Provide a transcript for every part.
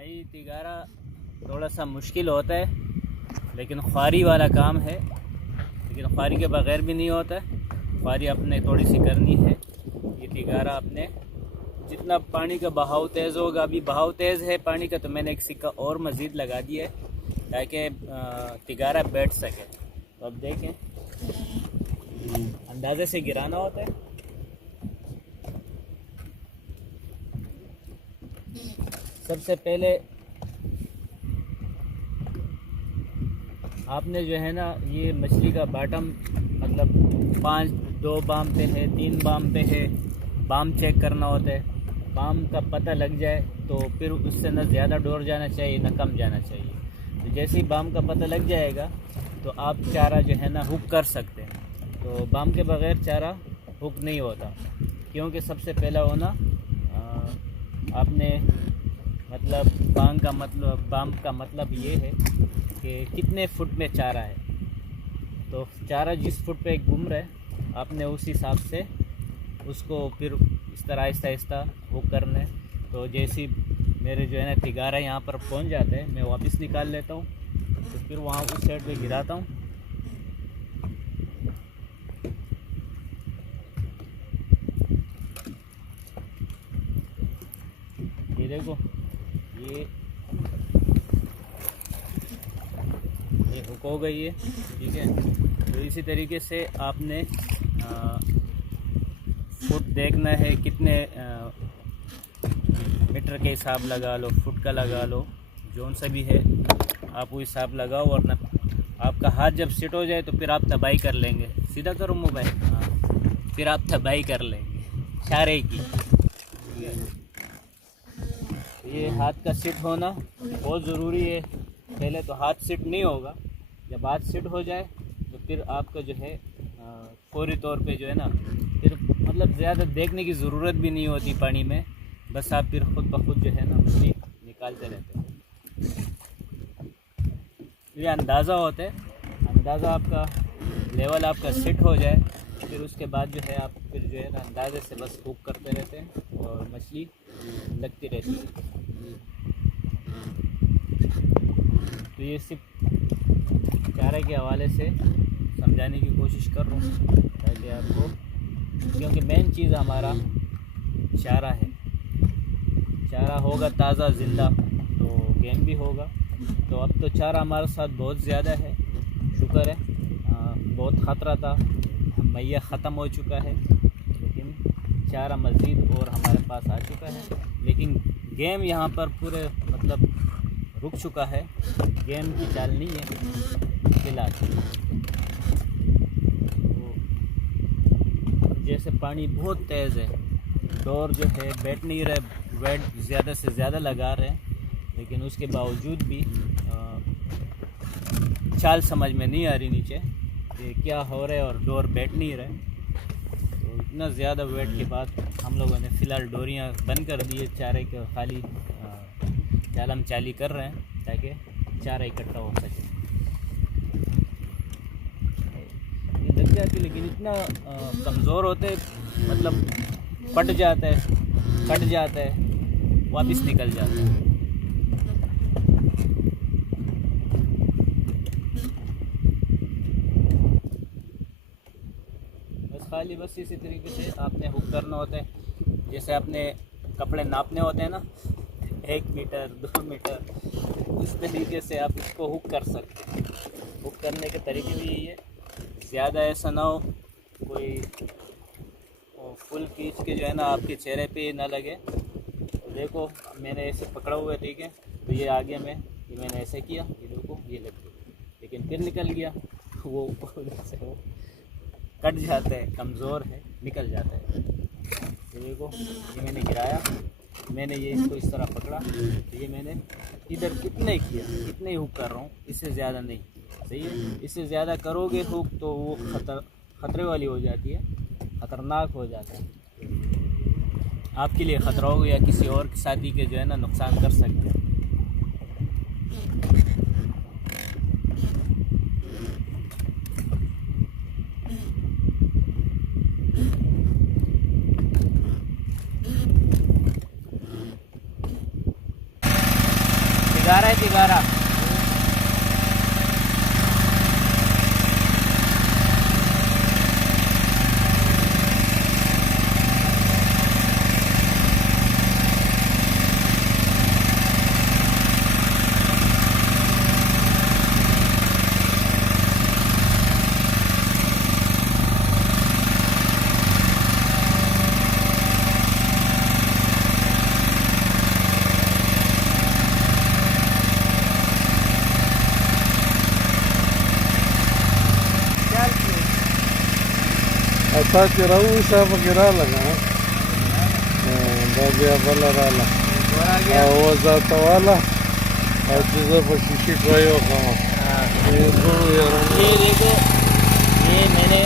भाई तिगारा थोड़ा सा मुश्किल होता है, लेकिन ख्वारी वाला काम है। लेकिन ख्वारी के बग़ैर भी नहीं होता है। ख्वारी अपने थोड़ी सी करनी है। ये तिगारा अपने जितना पानी का बहाव तेज़ होगा, अभी बहाव तेज़ है पानी का, तो मैंने एक सिक्का और मज़ीद लगा दिया है ताकि तिगारा बैठ सके। तो अब देखें, अंदाज़े से गिराना होता है। सबसे पहले आपने जो है ना, ये मछली का बॉटम मतलब 2 बाम पे है, 3 बाम पे है, बाम चेक करना होता है। बाम का पता लग जाए तो फिर उससे न ज़्यादा डोर जाना चाहिए न कम जाना चाहिए। तो जैसे ही बाम का पता लग जाएगा तो आप चारा जो है ना हुक कर सकते हैं। तो बाम के बग़ैर चारा हुक नहीं होता, क्योंकि सबसे पहला होना आपने मतलब बाम का मतलब ये है कि कितने फुट में चारा है। तो चारा जिस फुट पे घूम रहा है आपने उस हिसाब से उसको फिर इस तरह आहिस्ता आहिस्ता हुक करना है। तो जैसे मेरे जो है ना तिगारा यहाँ पर पहुँच जाते हैं, मैं वापस निकाल लेता हूँ, तो फिर वहाँ उस साइड पे गिराता हूँ। ये देखो, ये हुक हो गई है, ठीक है। तो इसी तरीके से आपने फुट देखना है, कितने मीटर के हिसाब लगा लो, फुट का लगा लो, जोन सा भी है आप वो हिसाब लगाओ। और ना आपका हाथ जब सेट हो जाए तो फिर आप तबाही कर लेंगे। सीधा करो मोबाइल, हाँ, फिर आप तबाही कर लेंगे चारे की। ये हाथ का सेट होना बहुत ज़रूरी है। पहले तो हाथ सेट नहीं होगा, जब हाथ सेट हो जाए तो फिर आपका जो है फौरी तौर पे जो है ना, फिर मतलब ज़्यादा देखने की ज़रूरत भी नहीं होती पानी में, बस आप फिर खुद ब खुद जो है ना मछली निकालते रहते हैं। ये अंदाज़ा होता है, अंदाज़ा आपका लेवल आपका सेट हो जाए, फिर उसके बाद जो है आप फिर जो है ना अंदाज़े से बस हुक करते रहते हैं और मछली लगती रहती है। तो ये सिर्फ चारे के हवाले से समझाने की कोशिश कर रहा हूँ ताकि आपको, क्योंकि मेन चीज़ हमारा चारा है। चारा होगा ताज़ा ज़िंदा तो गेम भी होगा। तो अब तो चारा हमारे साथ बहुत ज़्यादा है, शुक्र है। बहुत ख़तरा था, मैया ख़त्म हो चुका है, लेकिन चारा मज़ीद और हमारे पास आ चुका है। लेकिन गेम यहाँ पर पूरे मतलब रुक चुका है, गेम की चाल नहीं है फिलहाल। तो जैसे पानी बहुत तेज़ है, डोर जो है बैठ नहीं रहे, वेट ज़्यादा से ज़्यादा लगा रहे हैं, लेकिन उसके बावजूद भी चाल समझ में नहीं आ रही नीचे कि क्या हो रहा है, और डोर बैठ नहीं रहे। तो इतना ज़्यादा वेट के बाद हम लोगों ने फ़िलहाल डोरियाँ बंद कर दी है, चारे के खाली चालम चाली कर रहे हैं ताकि चारा इकट्ठा हो सके। ये लग जाती, लेकिन इतना कमज़ोर होते, मतलब फट जाता है, कट जाता है, वापस निकल जाता है। बस इसी तरीके से आपने हुक करना होता है। जैसे आपने कपड़े नापने होते हैं ना, 1 मीटर 2 मीटर, उस तरीके से आप इसको हुक कर सकते हैं। हुक करने के तरीके भी यही है, ज़्यादा ऐसा ना हो कोई फुल खींच के जो है ना आपके चेहरे पे ना लगे। तो देखो मैंने ऐसे पकड़ा हुआ है, ठीक है, तो ये आगे में ये मैंने ऐसे किया, ये देखो ये लग गया, लेकिन फिर निकल गया। वो से वो कट जाता है, कमज़ोर है, निकल जाता है। ये देखो ये मैंने गिराया, मैंने ये इसको इस तरह पकड़ा, तो ये मैंने इधर कितने किया, कितने हुक कर रहा हूँ, इससे ज़्यादा नहीं। सही है, इससे ज़्यादा करोगे हुक तो वो ख़तरे वाली हो जाती है, ख़तरनाक हो जाता है, आपके लिए ख़तरा हो या किसी और साथी के जो है ना नुकसान कर सकते हैं। तिगारा है तिगारा। असा चिराऊ सा वगैरह लगा बाबा बला राला और आ गया। वो जाता वाला और चीज़ों पर शीशी ट्राई होगा ये तो यार ये देखो, ये मैंने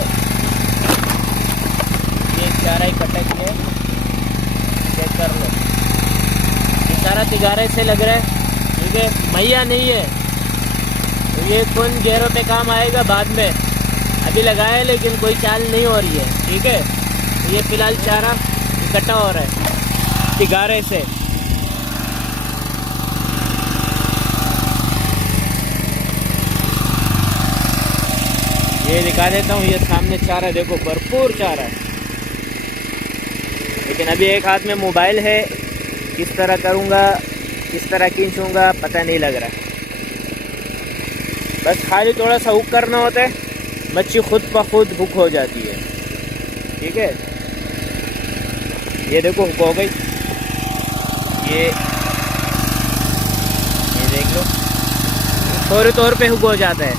ये चारा इकट्ठा किया है, चेक कर लो। ये चारा तिगारे से लग रहा है, ठीक है, मैया नहीं है। तो ये कौन गेरों पे काम आएगा बाद में, अभी लगाया है लेकिन कोई चाल नहीं हो रही है, ठीक है। तो ये फिलहाल चारा इकट्ठा हो रहा है तिगारे से। ये दिखा देता हूँ, ये सामने चारा देखो, भरपूर चारा है। लेकिन अभी एक हाथ में मोबाइल है, किस तरह करूँगा, किस तरह खींचूँगा पता नहीं लग रहा। बस खाली थोड़ा सा हुक करना होता है, मच्छी खुद ब खुद हुक हो जाती है, ठीक है। ये देखो हुक हो गई, ये देख लो, फौरी तौर पे हुक हो जाता है,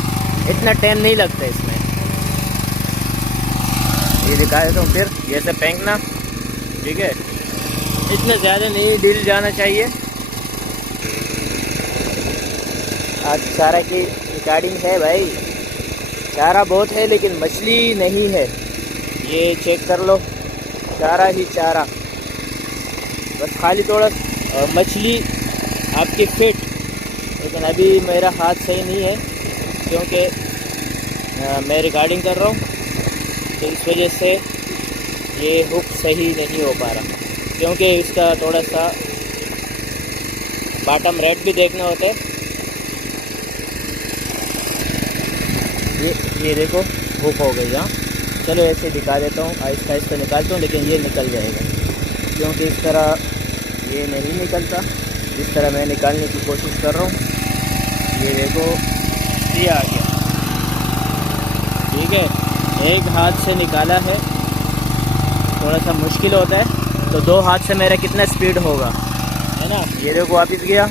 इतना टाइम नहीं लगता इसमें। ये दिखा देता हूँ फिर, जैसे फेंकना, ठीक है, इतना ज़्यादा नहीं डील जाना चाहिए। आज चारा की रिकॉर्डिंग है भाई, चारा बहुत है लेकिन मछली नहीं है, ये चेक कर लो, चारा ही चारा, बस खाली थोड़ा मछली आपकी फिट। लेकिन अभी मेरा हाथ सही नहीं है क्योंकि मैं रिकॉर्डिंग कर रहा हूँ, तो इस वजह से ये हुक सही नहीं हो पा रहा, क्योंकि इसका थोड़ा सा बॉटम रेड भी देखना होता है। ये देखो हुक हो गई। हाँ चलो ऐसे दिखा देता हूँ, आहिस्ता आहिस्ता निकालता हूँ, लेकिन ये निकल जाएगा क्योंकि इस तरह ये नहीं निकलता जिस तरह मैं निकालने की कोशिश कर रहा हूँ। ये देखो ये आ गया, ठीक है। एक हाथ से निकाला है, थोड़ा सा मुश्किल होता है, तो दो हाथ से मेरा कितना स्पीड होगा, है ना। ये देखो वापस गया,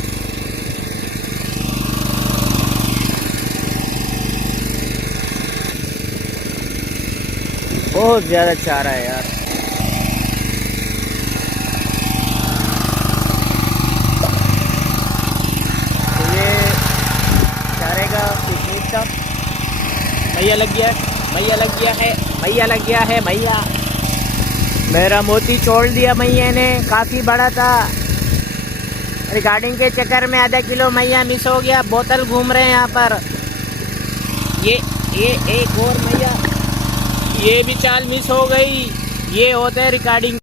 बहुत ज़्यादा चारा है यार। तो ये चारे का पिकनिक का मैया लग गया है, मैया लग गया है, मैया लग गया है, मैया मेरा मोती छोड़ दिया मैया ने, काफ़ी बड़ा था। रिकॉर्डिंग के चक्कर में आधा किलो मैया मिस हो गया, बोतल घूम रहे हैं यहाँ पर। ये एक और मैया, ये भी चाल मिस हो गई। ये होता है रिकॉर्डिंग।